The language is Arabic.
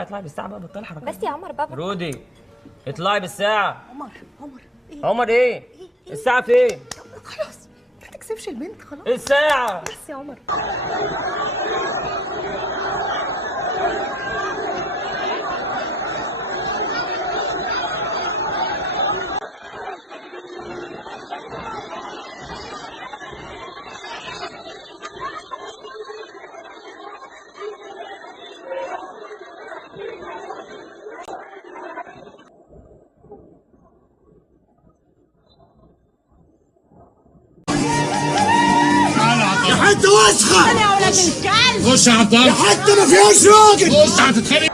اطلعي بالساعه بقى، بطلي حركات. بس يا عمر بابا. رودي اطلعي بالساعه. عمر ايه؟ عمر ايه؟ الساعه فين؟ خلاص ما تكسبش البنت خلاص. الساعه. بس يا عمر. يا حته وسخه. انا يا ولاد الكلب. خش يا عبد الله. يا حته ما فيهاش راجل. خش هتتخانق.